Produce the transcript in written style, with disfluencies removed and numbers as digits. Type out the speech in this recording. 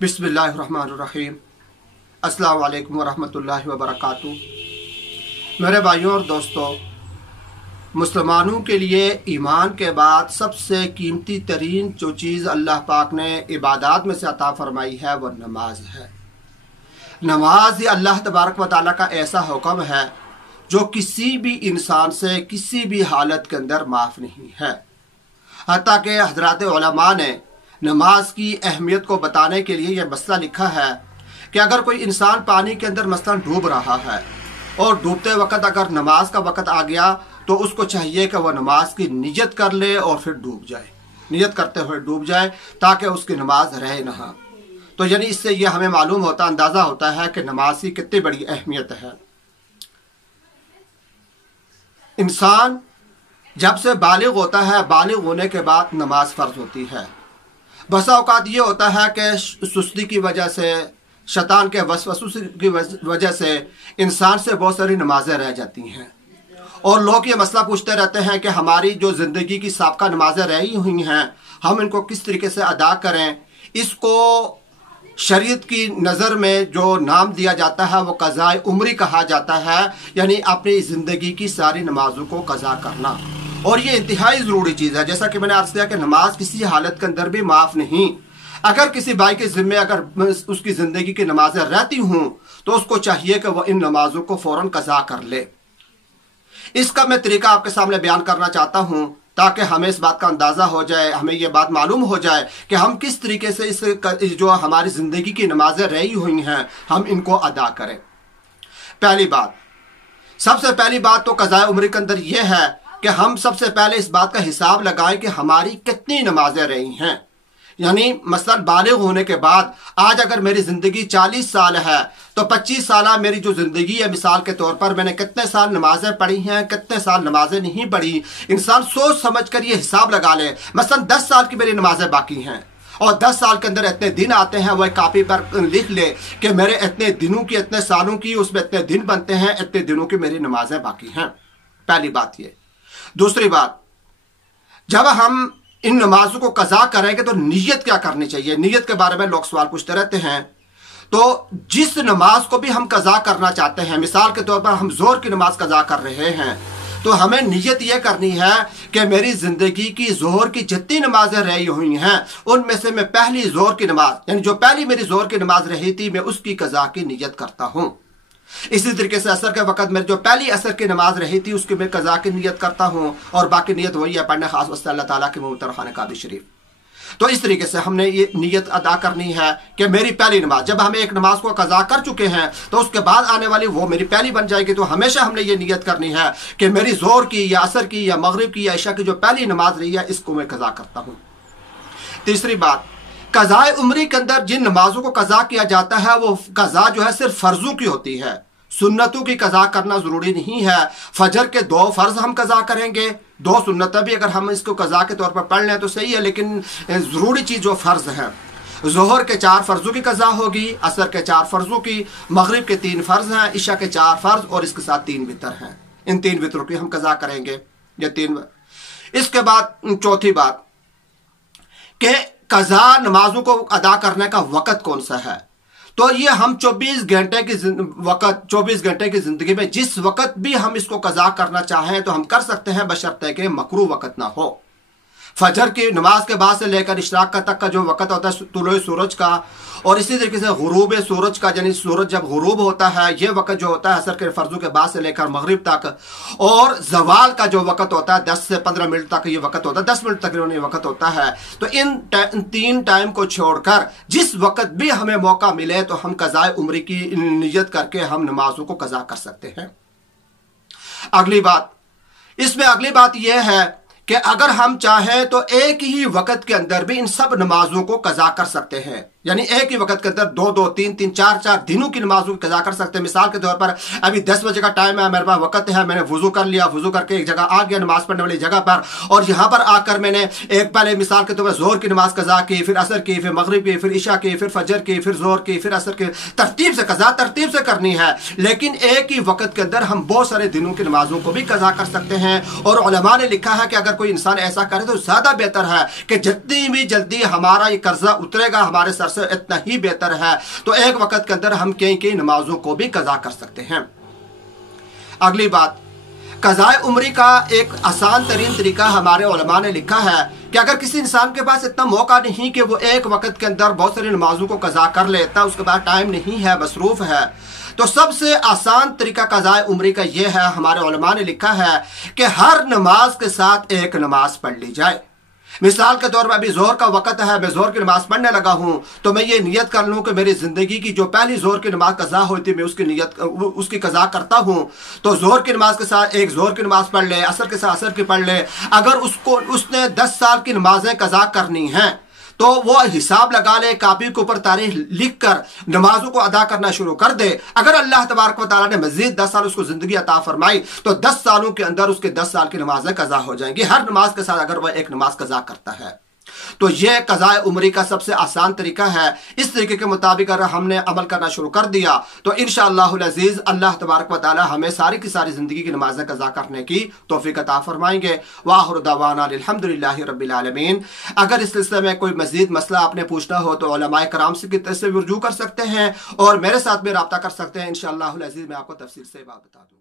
बिस्मिल्लाहिर्रहमानिर्रहीम। अस्सलाम वालेकुम वरहमतुल्लाहि वबरकातुहू। मेरे भाइयों और दोस्तों, मुसलमानों के लिए ईमान के बाद सबसे कीमती तरीन जो चीज़ अल्लाह पाक ने इबादत में से अता फरमाई है वह नमाज है। नमाज अल्लाह तबारक व तआला का ऐसा हुक्म है जो किसी भी इंसान से किसी भी हालत के अंदर माफ़ नहीं है। हत्ता कि हज़रात उलमा ने नमाज की अहमियत को बताने के लिए यह मसला लिखा है कि अगर कोई इंसान पानी के अंदर मसलन डूब रहा है और डूबते वक्त अगर नमाज का वक़्त आ गया तो उसको चाहिए कि वह नमाज की नियत कर ले और फिर डूब जाए, नियत करते हुए डूब जाए ताकि उसकी नमाज रहे ना। तो यानी इससे यह हमें मालूम होता, अंदाज़ा होता है कि नमाज की कितनी बड़ी अहमियत है। इंसान जब से बालिग होता है, बालिग होने के बाद नमाज फ़र्ज होती है। बसा औकात ये होता है कि सुस्ती की वजह से, शैतान के वसवसे की वजह से इंसान से बहुत सारी नमाजें रह जाती हैं और लोग ये मसला पूछते रहते हैं कि हमारी जो ज़िंदगी की साबका नमाजें रही हुई हैं हम इनको किस तरीके से अदा करें। इसको शरीयत की नज़र में जो नाम दिया जाता है वो क़ज़ाए उम्री कहा जाता है, यानी अपनी ज़िंदगी की सारी नमाजों को क़ज़ा करना। और ये इंतहाई ज़रूरी चीज़ है। जैसा कि मैंने अर्ज़ किया कि नमाज किसी हालत के अंदर भी माफ़ नहीं। अगर किसी भाई के ज़िम्मे अगर उसकी ज़िंदगी की नमाजें रहती हूँ तो उसको चाहिए कि वह इन नमाजों को फ़ौरन क़ज़ा कर ले। इसका मैं तरीका आपके सामने बयान करना चाहता हूँ ताकि हमें इस बात का अंदाज़ा हो जाए, हमें ये बात मालूम हो जाए कि हम किस तरीके से इस जो हमारी ज़िंदगी की नमाजें रही हुई हैं हम इनको अदा करें। पहली बात, सबसे पहली बात तो क़ज़ाए उम्री के अंदर यह है कि हम सबसे पहले इस बात का हिसाब लगाएं कि हमारी कितनी नमाजें रही हैं। यानी मसलन बालिग होने के बाद आज अगर मेरी ज़िंदगी 40 साल है तो 25 साल मेरी जो ज़िंदगी है, मिसाल के तौर पर मैंने कितने साल नमाजें पढ़ी हैं, कितने साल नमाजें नहीं पढ़ी। इंसान सोच समझ कर ये हिसाब लगा ले। मसलन 10 साल की मेरी नमाजें बाकी हैं और 10 साल के अंदर इतने दिन आते हैं, वह कापी पर लिख ले कि मेरे इतने दिनों की, इतने सालों की, उसमें इतने दिन बनते हैं, इतने दिनों की मेरी नमाजें बाकी हैं। पहली बात ये। दूसरी बात, जब हम इन नमाजों को क़ज़ा करेंगे तो नियत क्या करनी चाहिए। नियत के बारे में लोग सवाल पूछते रहते हैं। तो जिस नमाज को भी हम क़ज़ा करना चाहते हैं, मिसाल के तौर पर हम ज़ोहर की नमाज क़ज़ा कर रहे हैं तो हमें नियत यह करनी है कि मेरी ज़िंदगी की ज़ोहर की जितनी नमाजें रही हुई हैं उनमें से मैं पहली ज़ोहर की नमाज, यानी जो पहली मेरी ज़ोहर की नमाज रही थी, मैं उसकी क़ज़ा की नियत करता हूँ। इसी तरीके से असर के वक़्त में जो पहली असर की नमाज रही थी उसकी मैं क़ज़ा की नियत करता हूँ और बाकी नियत वही है पढ़ने खास वस्ते अल्लाह ताला के मुबतर खाने काबा शरीफ। तो इस तरीके से हमने ये नियत अदा करनी है कि मेरी पहली नमाज, जब हम एक नमाज को क़ज़ा कर चुके हैं तो उसके बाद आने वाली वो मेरी पहली बन जाएगी। तो हमेशा हमने ये नियत करनी है कि मेरी ज़ोहर की या असर की या मगरिब की या इशा की जो पहली नमाज रही है इसको मैं क़ज़ा करता हूँ। तीसरी बात, क़ज़ाए उम्री के अंदर जिन नमाजों को क़ज़ा किया जाता है वो क़ज़ा जो है सिर्फ फ़र्ज़ों की होती है, सुन्नतों की क़ज़ा करना ज़रूरी नहीं है। फजर के 2 फ़र्ज़ हम क़ज़ा करेंगे, 2 सुन्नतें भी अगर हम इसको क़ज़ा के तौर पर पढ़ लें तो सही है, लेकिन ज़रूरी चीज़ जो फ़र्ज़ है, ज़ोहर के 4 फ़र्ज़ों की क़ज़ा होगी, असर के 4 फ़र्ज़ों की, मगरिब के 3 फ़र्ज़ हैं, इशा के 4 फ़र्ज़ और इसके साथ 3 वितर हैं। इन 3 वितरों की हम क़ज़ा करेंगे। ये 3। इसके बाद चौथी बात कि क़ज़ा नमाजों को अदा करने का वक़्त कौन सा है। तो ये हम 24 घंटे की वक़्त, 24 घंटे की ज़िंदगी में जिस वक़्त भी हम इसको क़ज़ा करना चाहें तो हम कर सकते हैं, बशर्ते कि मकरूह वक़्त ना हो। फजर की नमाज के बाद से लेकर इशराक तक का जो वक़्त होता है तुलुए सूरज का, और इसी तरीके से गुरूब सूरज का, यानी सूरज जब गुरूब होता है ये वक़्त जो होता है असर के फ़र्ज़ों के बाद से लेकर मगरिब तक, और ज़वाल का जो वक़्त होता है 10 से 15 मिनट तक ये वक़्त होता है, 10 मिनट तक ये वक़्त होता है। तो इन 3 टाइम को छोड़कर जिस वक़्त भी हमें मौका मिले तो हम क़ज़ाए उम्री की नियत करके हम नमाजों को क़ज़ा कर सकते हैं। अगली बात, इसमें अगली बात यह है कि अगर हम चाहें तो एक ही वक़्त के अंदर भी इन सब नमाजों को क़ज़ा कर सकते हैं। यानी एक ही वक़्त के अंदर 2-2, 3-3, 4-4 दिनों की नमाजों की क़ज़ा कर सकते हैं। मिसाल के तौर पर अभी 10 बजे का टाइम है, मेरे पास वक़्त है, मैंने वुज़ू कर लिया, वुज़ू करके एक जगह आ गया नमाज़ पढ़ने वाली जगह पर, और यहाँ पर आकर मैंने एक पहले मिसाल के तौर पर ज़ोहर की नमाज़ क़ज़ा की, फिर असर की, फिर मगरिब की, फिर इशा की, फिर फजर की, फिर ज़ोहर की, फिर असर की, तरतीब से क़ज़ा तरतीब से करनी है। लेकिन एक ही वक़्त के अंदर हम बहुत सारे दिनों की नमाज़ों को भी क़ज़ा कर सकते हैं। और उलमा ने लिखा है कि अगर کوئی انسان ایسا کرے تو زیادہ بہتر ہے کہ جتنی بھی جلدی ہمارا یہ قرضہ اترے گا ہمارے سر سے اتنا ہی بہتر ہے. تو ایک وقت کے اندر ہم کئی نمازوں کو بھی قضا کر سکتے ہیں. اگلی بات، قضاء عمری کا ایک آسان ترین طریقہ ہمارے علماء نے لکھا ہے کہ اگر کسی انسان کے پاس اتنا موقع نہیں کہ وہ ایک وقت کے اندر بہت ساری نمازوں کو قضا کر لیتا، اس کے پاس ٹائم نہیں ہے، مصروف ہے، تو سب سے آسان طریقہ قضاء عمری کا یہ ہے، ہمارے علماء نے لکھا ہے کہ ہر نماز کے ساتھ ایک نماز پڑھ لی جائے. مثال کے طور پر ابھی زہر کا وقت ہے، میں زہر کی نماز پڑھنے لگا ہوں، تو میں یہ نیت کر لوں کہ میری زندگی کی جو پہلی زہر کی نماز قضا ہوئی تھی میں اس کی قضا کرتا ہوں. تو زہر کی نماز کے ساتھ ایک زہر کی نماز پڑھ لے، عصر کے ساتھ عصر کی پڑھ لے. اگر اس نے 10 سال کی نمازیں قضا کرنی ہیں تو وہ حساب لگا لے، کاپی کے اوپر تاریخ لکھ کر نمازوں کو ادا کرنا شروع کر دے. اگر اللہ تبارک و تعالیٰ نے مزید 10 سال اس کو زندگی عطا فرمائی تو 10 سالوں کے اندر اس کے 10 سال کی نمازیں قضا ہو جائیں گی. ہر نماز کے ساتھ اگر وہ ایک نماز قضا کرتا ہے تو یہ قضاء عمری کا سب سے آسان طریقہ ہے. اس طریقے کے مطابق اگر ہم نے عمل کرنا شروع کر دیا تو انشاءاللہ العزیز اللہ تبارک و تعالی ہمیں ساری کی ساری زندگی کی نمازیں قضا کرنے کی توفیق عطا فرمائیں گے. وآخر دعوانا الحمدللہ رب العالمین. اگر اس سلسلے میں کوئی مزید مسئلہ آپ نے پوچھنا ہو تو علماء کرام سے رجوع کر سکتے ہیں اور میرے ساتھ بھی رابطہ کر سکتے ہیں. انشاءاللہ العزیز میں آپ کو تفصیل سے بات بتا دوں.